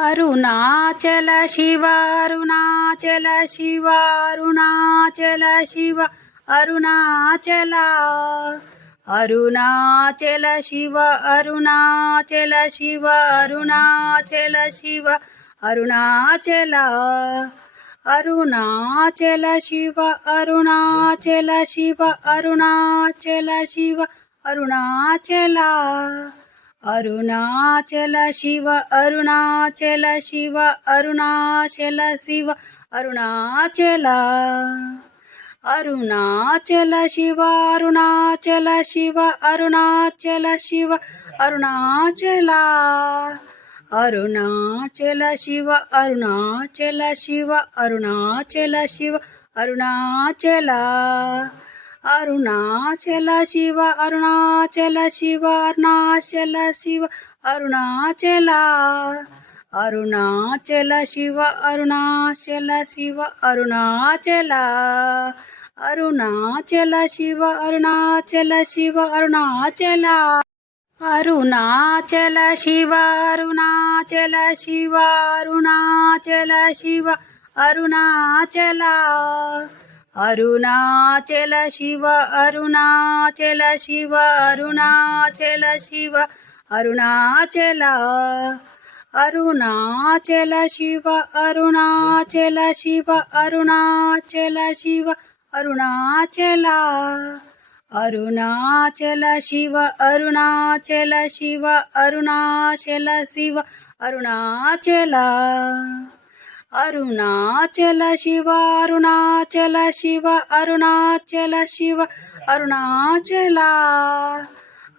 Arunachal Shiva Arunachal Shiva Arunachal Shiva Arunachal Arunachal Shiva Arunachal Shiva Arunachal Shiva Arunachal Arunachal Shiva Arunachal Shiva Arunachal Shiva Arunachal Arunachal Shiva Arunachal Shiva Arunachal Shiva Arunachal Arunachal Shiva Arunachal Shiva Arunachal Shiva Arunachal Arunachal Shiva Arunachal Shiva Arunachal Shiva Arunachal Arunachal Shiva Arunachal Shiva Arunachal Shiva Arunachal Arunachal Shiva Arunachal Shiva Arunachal Arunachal Shiva Arunachal Shiva Arunachal Arunachal Shiva Arunachal Shiva Arunachal Shiva Arunachal Arunachal Shiva Arunachal Shiva Arunachal Shiva Arunachal Arunachal Shiva Arunachal Shiva Arunachal Shiva Arunachal Arunachal Shiva Arunachal Shiva Arunachal Shiva Arunachal Arunachal Shiva Arunachal Shiva Arunachal Shiva Arunachal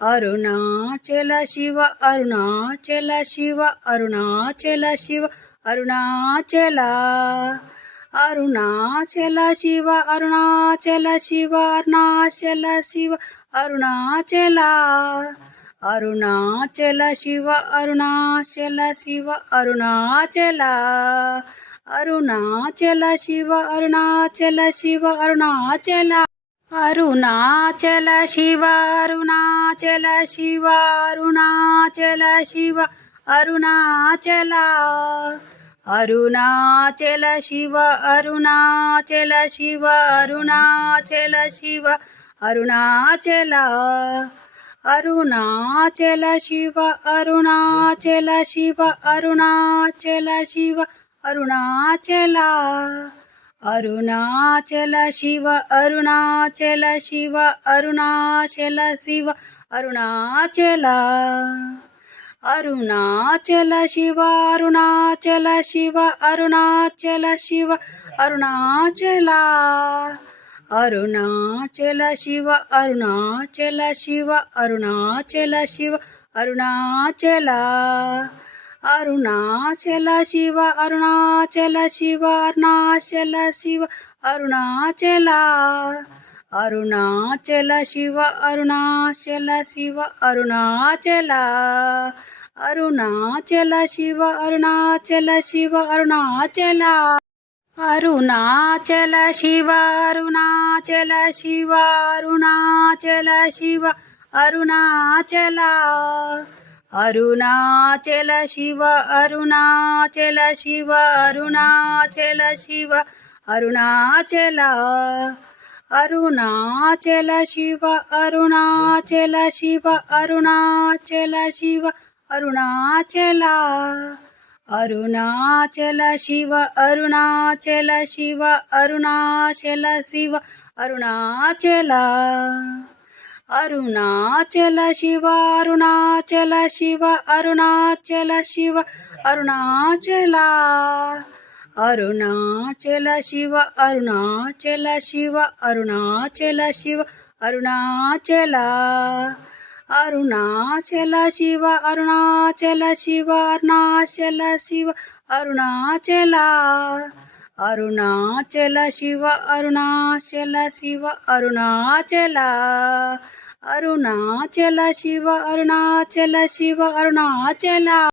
Arunachal Shiva Arunachal Shiva Arunachal Shiva Arunachal Arunachal Shiva Arunachal Shiva Arunachal Shiva Arunachal Arunachal Shiva Arunachal Shiva Arunachal Arunachal Shiva Arunachal Shiva Arunachal Arunachal Shiva Arunachal Shiva Arunachal Shiva Arunachal Arunachal Shiva Arunachal Shiva Arunachal Shiva Arunachal Arunachal Shiva Arunachal Shiva Arunachal Shiva Arunachal Arunachal Shiva Arunachal Shiva Arunachal Shiva Arunachal Arunachal Shiva Arunachal Shiva Arunachal Shiva Arunachal Arunachal Shiva Arunachal Shiva Arunachal Shiva Arunachal Arunachal Shiva Arunachal Shiva Arunachal Shiva Arunachal Arunachal Shiva Arunachal Shiva Arunachal Arunachal Shiva Arunachal Shiva Arunachal Arunachal Shiva Arunachal Shiva Arunachal Shiva Arunachal Arunachal Shiva Arunachal Shiva Arunachal Shiva Arunachal Arunachal Shiva Arunachal Shiva Arunachal Shiva Arunachal Arunachal Shiva Arunachal Shiva Arunachal Shiva Arunachal Arunachal Shiva Arunachal Shiva Arunachal Shiva Arunachal Arunachal Shiva Arunachal Shiva Arunachal Shiva Arunachal Arunachal Shiva Arunachal Shiva Arunachal Shiva Arunachal Arunachal Shiva Arunachal Shiva Arunachal Arunachal Shiva Arunachal Shiva Arunachal